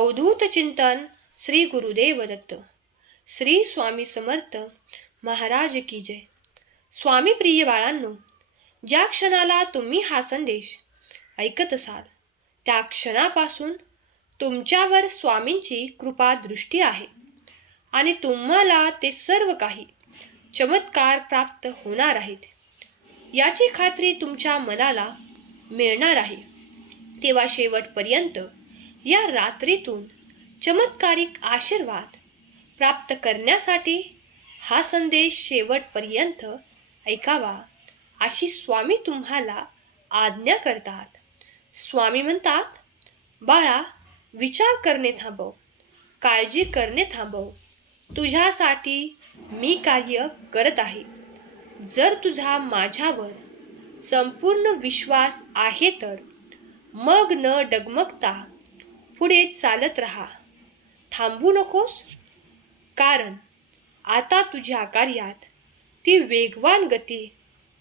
अवधूत चिंतन श्री गुरुदेव दत्त. श्री स्वामी समर्थ महाराज की जय. स्वामी प्रिय बाळांनो, ज्या क्षणाला तुम्ही हा संदेश ऐकत असाल त्या क्षणापासून तुमच्यावर स्वामींची कृपा दृष्टी आहे आणि तुम्हाला ते सर्व काही चमत्कार प्राप्त होणार आहेत याची खात्री तुमच्या मनाला मिळणार आहे. तेव्हा शेवटपर्यंत या रात्रीतून चमत्कारिक आशीर्वाद प्राप्त करण्यासाठी हा संदेश शेवटपर्यंत ऐकावा अशी स्वामी तुम्हाला आज्ञा करतात. स्वामी म्हणतात, बाळा, विचार करणे थांबव, काळजी करणे थांबव. तुझ्यासाठी मी कार्य करत आहे. जर तुझा माझ्यावर संपूर्ण विश्वास आहे तर मग न डगमगता पुढे चालत राहा. थांबू नकोस, कारण आता तुझ्या कार्यात ती वेगवान गती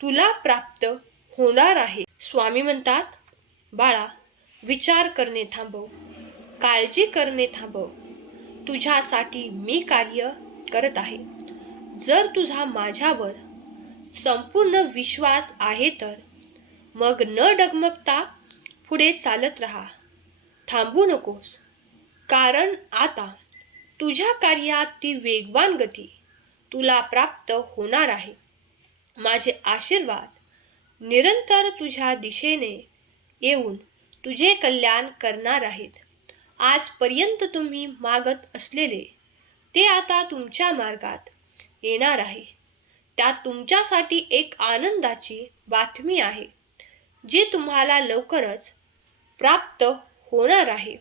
तुला प्राप्त होणार आहे. स्वामी म्हणतात, बाळा, विचार करणे थांबव, काळजी करणे थांबव. तुझ्यासाठी मी कार्य करत आहे. जर तुझा माझ्यावर संपूर्ण विश्वास आहे तर मग न डगमगता पुढे चालत राहा. थांबू नकोस, कारण आता तुझ्या कार्यात ती वेगवान गती तुला प्राप्त होणार आहे. माझे आशीर्वाद निरंतर तुझ्या दिशेने येऊन तुझे कल्याण करणार आहेत. आजपर्यंत तुम्ही मागत असलेले ते आता तुमच्या मार्गात येणार आहे. त्यात तुमच्यासाठी एक आनंदाची बातमी आहे, जी तुम्हाला लवकरच प्राप्त होणार आहे.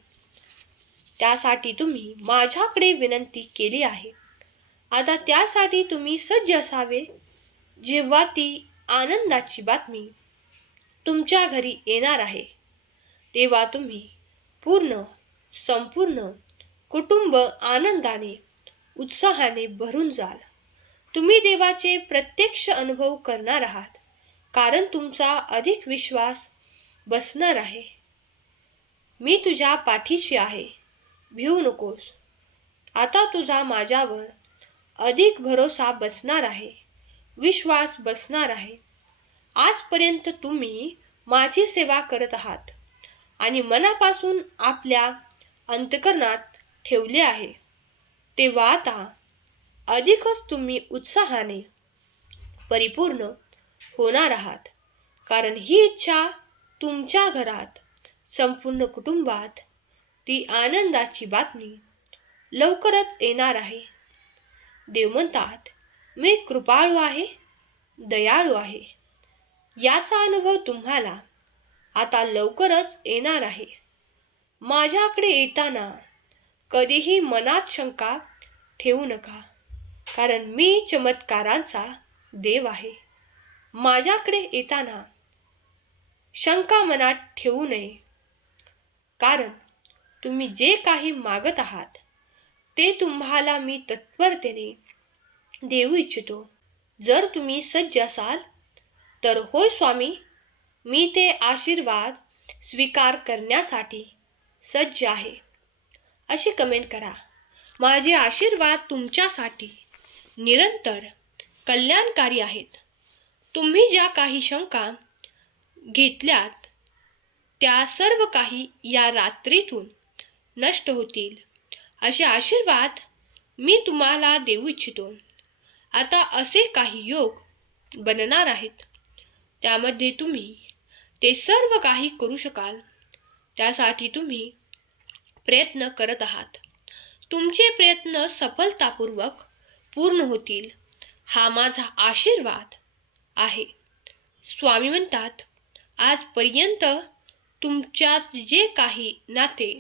त्यासाठी तुम्ही माझ्याकडे विनंती केली आहे. आता त्यासाठी तुम्ही सज्ज असावे. जेव्हा ती आनंदाची बातमी तुमच्या घरी येणार आहे तेव्हा तुम्ही संपूर्ण कुटुंब आनंदाने उत्साहाने भरून जाल. तुम्ही देवाचे प्रत्यक्ष अनुभव करणार आहात, कारण तुमचा अधिक विश्वास बसणार आहे. मी तुझ्या पाठीशी आहे, भिवू नकोस. आता तुझा माझ्यावर अधिक भरोसा बसणार आहे, विश्वास बसणार आहे. आजपर्यंत तुम्ही माझी सेवा करत आहात आणि मनापासून आपल्या अंतःकरणात ठेवले आहे. तेव्हा आता अधिकच तुम्ही उत्साहाने परिपूर्ण होणार आहात, कारण ही इच्छा तुमच्या घरात, संपूर्ण कुटुंबात ती आनंदाची बातमी लवकरच येणार आहे. देव म्हणतात, मी कृपाळू आहे, दयाळू आहे. याचा अनुभव तुम्हाला आता लवकरच येणार आहे. माझ्याकडे येताना कधीही मनात शंका ठेवू नका, कारण मी चमत्कारांचा देव आहे. माझ्याकडे येताना शंका मनात ठेवू नये, कारण तुम्ही जे काही मागत आहात ते तुम्हाला मी तत्परतेने देऊ इच्छितो. जर तुम्ही सज्ज असाल तर होय स्वामी, मी ते आशीर्वाद स्वीकार करण्यासाठी सज्ज आहे अशी कमेंट करा. माझे आशीर्वाद तुमच्यासाठी निरंतर कल्याणकारी आहेत. तुम्ही ज्या काही शंका घेतल्यात त्या सर्व काही या रात्रीतून नष्ट होतील असे आशीर्वाद मी तुम्हाला देऊ इच्छितो. आता असे काही योग बनणार आहेत, त्यामध्ये तुम्ही ते सर्व काही करू शकाल. त्यासाठी तुम्ही प्रयत्न करत आहात. तुमचे प्रयत्न सफलतापूर्वक पूर्ण होतील हा माझा आशीर्वाद आहे. स्वामी म्हणतात, आजपर्यंत तुमच्यात जे काही नाते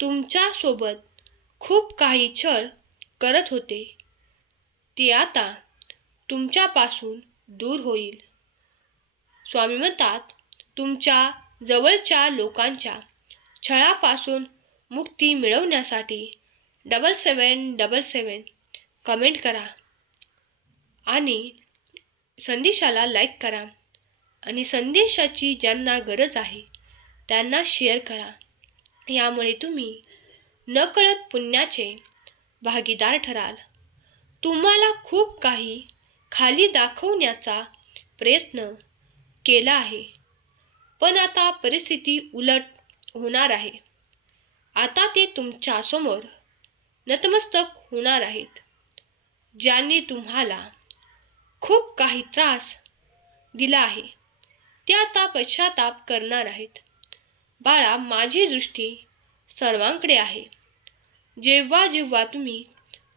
तुमच्यासोबत खूप काही छळ करत होते ते आता तुमच्यापासून दूर होईल. स्वामी म्हणतात, तुमच्या जवळच्या लोकांच्या छळापासून मुक्ती मिळवण्यासाठी 7777 कमेंट करा आणि संदेशाला लाईक करा आणि संदेशाची ज्यांना गरज आहे त्यांना शेअर करा. यामुळे तुम्ही नकळत पुण्याचे भागीदार ठराल. तुम्हाला खूप काही खाली दाखवण्याचा प्रयत्न केला आहे, पण आता परिस्थिती उलट होणार आहे. आता ते तुमच्या समोर नतमस्तक होणार आहेत. ज्यांनी तुम्हाला खूप काही त्रास दिला आहे ते आता पश्चाताप करणार आहेत. बाळा, माझी दृष्टी सर्वांकडे आहे. जेव्हा जेव्हा तुम्ही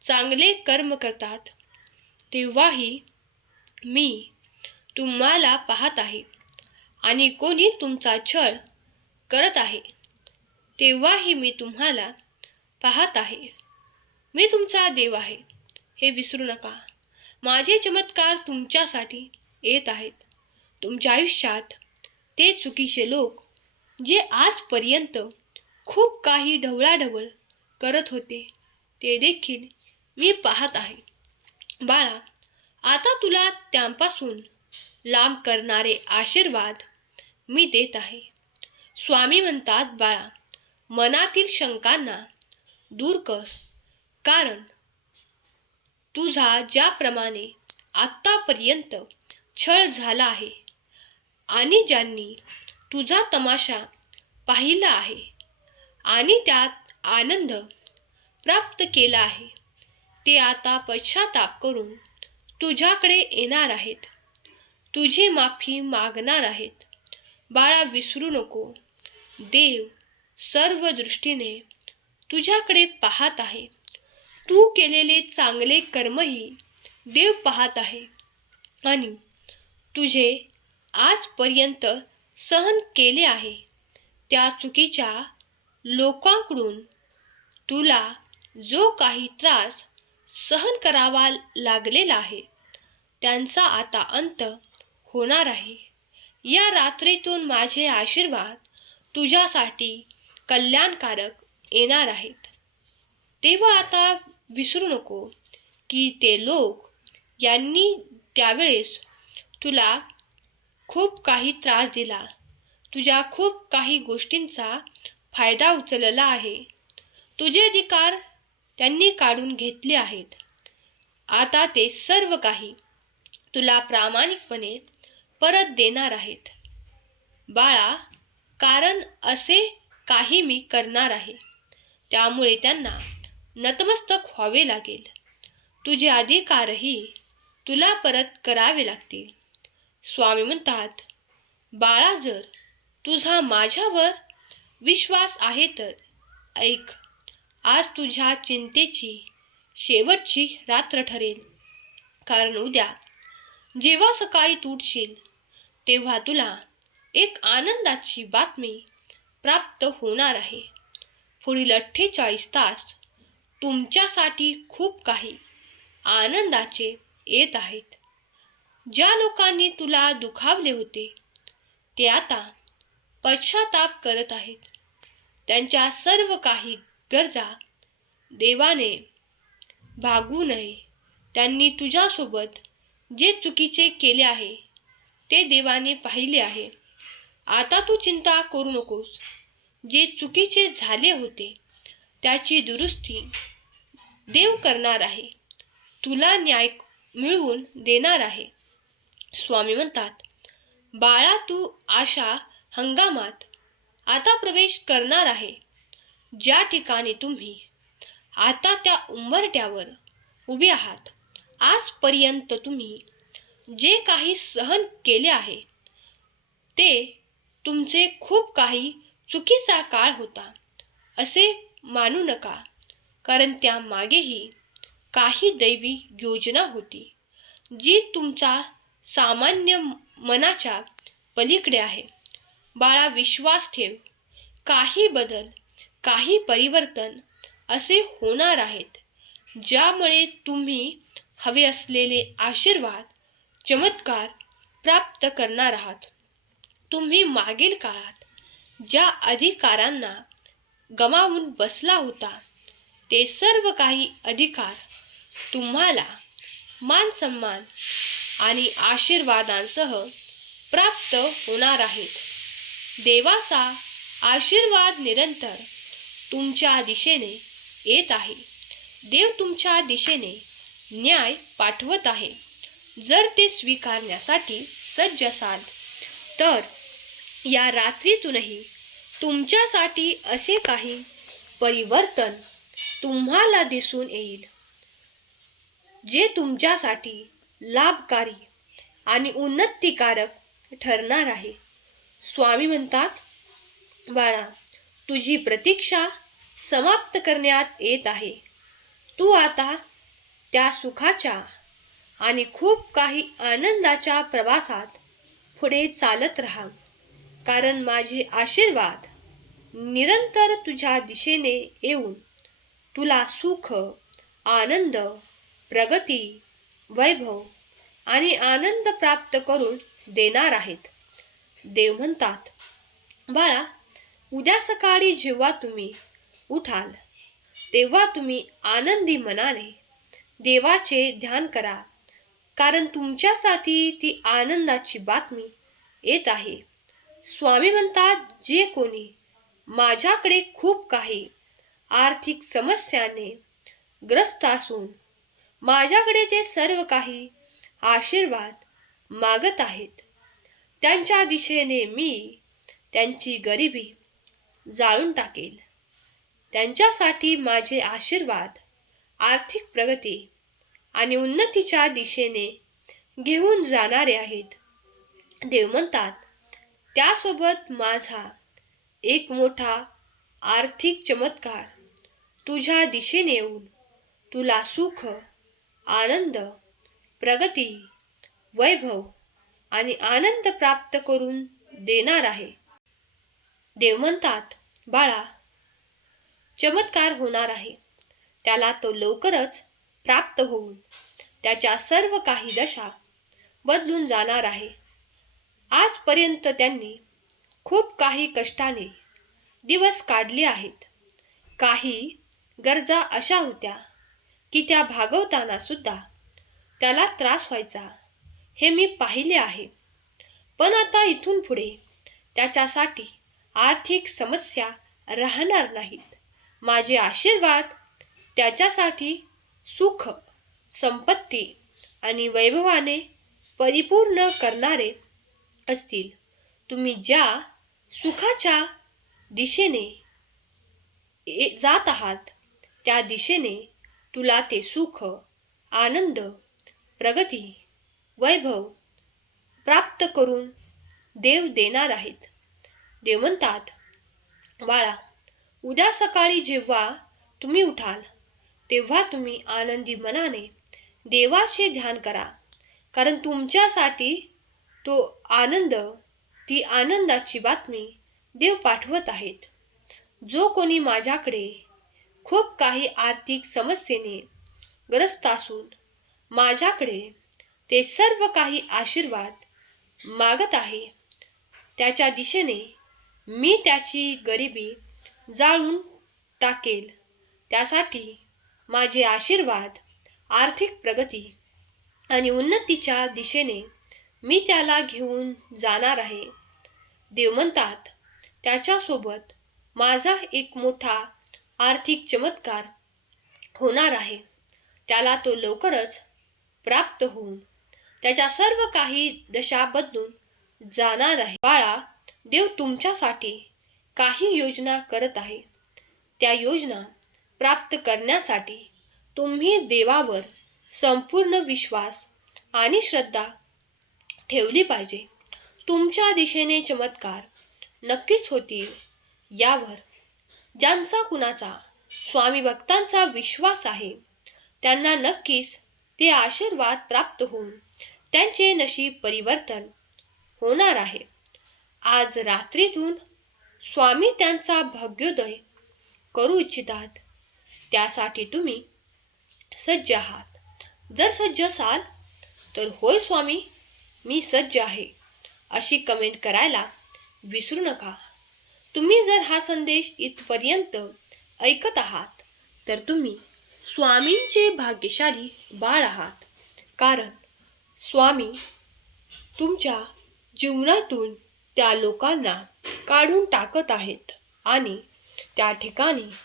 चांगले कर्म करतात तेव्हाही मी तुम्हाला पाहत आहे, आणि कोणी तुमचा छळ करत आहे तेव्हाही मी तुम्हाला पाहत आहे. मी तुमचा देव आहे हे विसरू नका. माझे चमत्कार तुमच्यासाठी येत आहेत. तुमच्या आयुष्यात ते चुकीचे लोक जे आजपर्यंत खूप काही ढवळाढवळ करत होते ते देखील मी पाहत आहे. बाळा, आता तुला त्यांपासून लांब करणारे आशीर्वाद मी देत आहे. स्वामी म्हणतात, बाळा, मनातील शंकांना दूर कर, कारण तुझा ज्याप्रमाणे आत्तापर्यंत छळ झाला आहे आणि ज्यांनी तुझा तमाशा पाहिला आहे आणि त्यात आनंद प्राप्त केला आहे ते आता पश्चाताप करून तुझ्याकडे येणार आहेत, तुझी माफी मागणार आहेत. बाळा, विसरू नको, देव सर्व दृष्टीने तुझ्याकडे पाहत आहे. तू केलेले चांगले कर्मही देव पाहत आहे, आणि तुझे आजपर्यंत सहन केले आहे त्या चुकीच्या लोकांकडून तुला जो काही त्रास सहन करावा लागलेला आहे त्यांचा आता अंत होणार आहे. या रात्रीतून माझे आशीर्वाद तुझ्यासाठी कल्याणकारक येणार आहेत. तेव्हा आता विसरू नको की ते लोक यांनी त्यावेळेस तुला खूप काही त्रास दिला, तुझ्या खूप काही गोष्टींचा फायदा उचलला आहे. तुझे अधिकार त्यांनी काढून घेतले आहेत. आता ते सर्व काही तुला प्रामाणिकपणे परत देणार आहेत. बाळा, कारण असे काही मी करणार आहे, त्यामुळे त्यांना नतमस्तक व्हावे लागेल. तुझे अधिकारही तुला परत करावे लागतील. स्वामी म्हणतात, बाळा, जर तुझा माझ्यावर विश्वास आहे तर ऐक. आज तुझ्या चिंतेची शेवटची रात्र ठरेल, कारण उद्या जेव्हा सकाळी तू उठशील तेव्हा तुला एक आनंदाची बातमी प्राप्त होणार आहे. पुढील 48 तास तुमच्यासाठी खूप काही आनंदाचे येत आहेत. ज्या लोकांनी तुला दुखावले होते ते आता पश्चाताप करत आहेत. त्यांच्या सर्व काही गरजा देवाने भागवू नये. त्यांनी तुझ्यासोबत जे चुकीचे केले आहे ते देवाने पाहिले आहे. आता तू चिंता करू नकोस. जे चुकीचे झाले होते त्याची दुरुस्ती देव करणार आहे, तुला न्याय मिळवून देणार आहे. स्वामी म्हणतात, बाळा, तू आशा हंगामात आता प्रवेश करणार आहे, ज्या ठिकाणी तुम्ही आता त्या उंबरठ्यावर उभे आहात. आजपर्यंत तुम्ही जे काही सहन केले आहे ते तुमचे खूप काही चुकीचा काळ होता असे मानू नका, कारण त्या मागेही काही दैवी योजना होती जी तुमच्या सामान्य मनाच्या पलीकडे आहे. बाळा, विश्वास ठेव. काही बदल, काही परिवर्तन असे होणार आहेत ज्यामुळे तुम्ही हवे असलेले आशीर्वाद, चमत्कार प्राप्त करणार आहात. तुम्ही मागील काळात ज्या अधिकारांना गमावून बसला होता ते सर्व काही अधिकार तुम्हाला मान सन्मान आणि आशीर्वादांसह प्राप्त होणार आहेत. देवाचा आशीर्वाद निरंतर तुमच्या दिशेने येत आहे. देव तुमच्या दिशेने न्याय पाठवत आहे. जर ते स्वीकारण्यासाठी सज्ज असाल तर या रात्रीतूनही तुमच्यासाठी असे काही परिवर्तन तुम्हाला दिसून येईल जे तुमच्यासाठी लाभकारी आणि उन्नतिकारक ठरणार आहे. स्वामी म्हणतात, बाळा, तुझी प्रतीक्षा समाप्त करण्यात येत आहे. तू आता त्या सुखाच्या आणि खूप काही आनंदाच्या प्रवासात पुढे चालत राहा, कारण माझे आशीर्वाद निरंतर तुझ्या दिशेने येऊन तुला सुख, आनंद, प्रगती, वैभव आणि आनंद प्राप्त करून देणार आहेत. देव म्हणतात, बाळा, उद्या सकाळी जेव्हा तुम्ही उठाल तेव्हा तुम्ही आनंदी मनाने देवाचे ध्यान करा, कारण तुमच्यासाठी ती आनंदाची बातमी येत आहे. स्वामी म्हणतात, जे कोणी माझ्याकडे खूप काही आर्थिक समस्याने ग्रस्त असून माझ्याकडे ते सर्व काही आशीर्वाद मागत आहेत, त्यांच्या दिशेने मी त्यांची गरिबी जाळून टाकेल. त्यांच्यासाठी माझे आशीर्वाद आर्थिक प्रगती आणि उन्नतीच्या दिशेने घेऊन जाणारे आहेत. देव म्हणतात, त्यासोबत माझा एक मोठा आर्थिक चमत्कार तुझ्या दिशेने येऊन तुला सुख, आनंद, प्रगती, वैभव आणि आनंद प्राप्त करून देणार आहे. देव म्हणतात, बाळा, चमत्कार होणार आहे. त्याला तो लवकरच प्राप्त होऊन त्याच्या सर्व काही दशा बदलून जाणार आहे. आजपर्यंत त्यांनी खूप काही कष्टाने दिवस काढले आहेत. काही गरजा अशा होत्या की त्या भागवताना सुद्धा त्याला त्रास व्हायचा, हे मी पाहिले आहे. पण आता इथून पुढे त्याच्यासाठी आर्थिक समस्या राहणार नाहीत. माझे आशीर्वाद त्याच्यासाठी सुख, संपत्ती आणि वैभवाने परिपूर्ण करणारे असतील. तुम्ही ज्या सुखाच्या दिशेने जात आहात त्या दिशेने तुला ते सुख, आनंद, प्रगती, वैभव प्राप्त करून देव देणार आहेत. देव म्हणतात, बाळा, उद्या सकाळी जेव्हा तुम्ही उठाल तेव्हा तुम्ही आनंदी मनाने देवाचे ध्यान करा, कारण तुमच्यासाठी तो आनंद, ती आनंदाची बातमी देव पाठवत आहेत. जो कोणी माझ्याकडे खूप काही आर्थिक समस्येने ग्रस्त असून माझ्याकडे ते सर्व काही आशीर्वाद मागत आहे, त्याच्या दिशेने मी त्याची गरिबी जाळून टाकेल. त्यासाठी माझे आशीर्वाद आर्थिक प्रगती आणि उन्नतीच्या दिशेने मी त्याला घेऊन जाणार आहे. देव म्हणतात, त्याच्यासोबत माझा एक मोठा आर्थिक चमत्कार होणार आहे. त्याला तो लवकरच प्राप्त होऊन त्याच्या सर्व काही दशा बदलून जाणार आहे. बाळा, देव तुमच्यासाठी काही योजना करत आहे. त्या योजना प्राप्त करण्यासाठी तुम्ही देवावर संपूर्ण विश्वास आणि श्रद्धा ठेवली पाहिजे. तुमच्या दिशेने चमत्कार नक्कीच होतील यावर ज्यांचा कुणाचा स्वामी भक्तांचा विश्वास आहे त्यांना नक्कीच ते आशीर्वाद प्राप्त होऊन त्यांचे नशीब परिवर्तन होणार आहे. आज रात्रीतून स्वामी त्यांचा भाग्योदय करू इच्छितात. त्यासाठी तुम्ही सज्ज आहात. जर सज्ज असाल तर होय स्वामी, मी सज्ज आहे अशी कमेंट करायला विसरू नका. तुम्ही जर हा संदेश इथपर्यंत ऐकत आहात तर तुम्ही स्वामींचे भाग्यशाली बाळ आहात, कारण स्वामी तुमच्या जीवनातून त्या लोकांना काढून टाकत आहेत आणि त्या ठिकाणी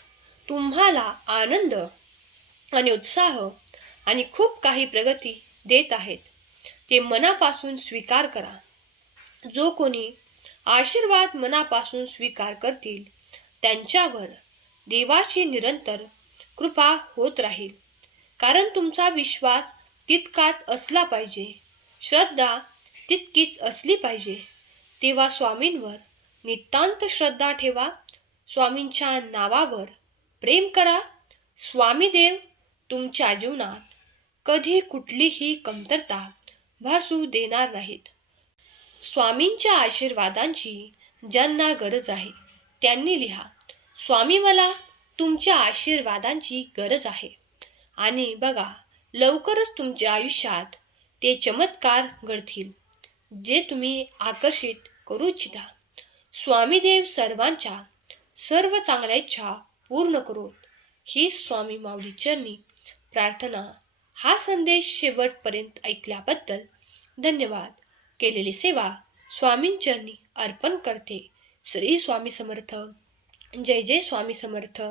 तुम्हाला आनंद आणि उत्साह आणि खूप काही प्रगती देत आहेत, ते मनापासून स्वीकार करा. जो कोणी आशीर्वाद मनापासून स्वीकार करतील त्यांच्यावर देवाची निरंतर कृपा होत राहील. कारण तुमचा विश्वास तितकाच असला पाहिजे, श्रद्धा तितकीच असली पाहिजे. तेव्हा स्वामींवर नितांत श्रद्धा ठेवा, स्वामींच्या नावावर प्रेम करा. स्वामीदेव तुमच्या जीवनात कधी कुठलीही कमतरता भासू देणार नाहीत. स्वामींच्या आशीर्वादांची ज्यांना गरज आहे त्यांनी लिहा, स्वामी मला तुमच्या आशीर्वादांची गरज आहे. आणि बघा, लवकरच तुमच्या आयुष्यात ते चमत्कार घडतील जे तुम्ही आकर्षित करू इच्छिता. स्वामीदेव सर्वांच्या सर्व चांगल्या इच्छा पूर्ण करोत, ही स्वामी माऊली चरणी प्रार्थना. हा संदेश शेवटपर्यंत ऐकल्याबद्दल धन्यवाद. केलेली सेवा स्वामींचरणी अर्पण करते. श्री स्वामी समर्थ. जय जय स्वामी समर्थ.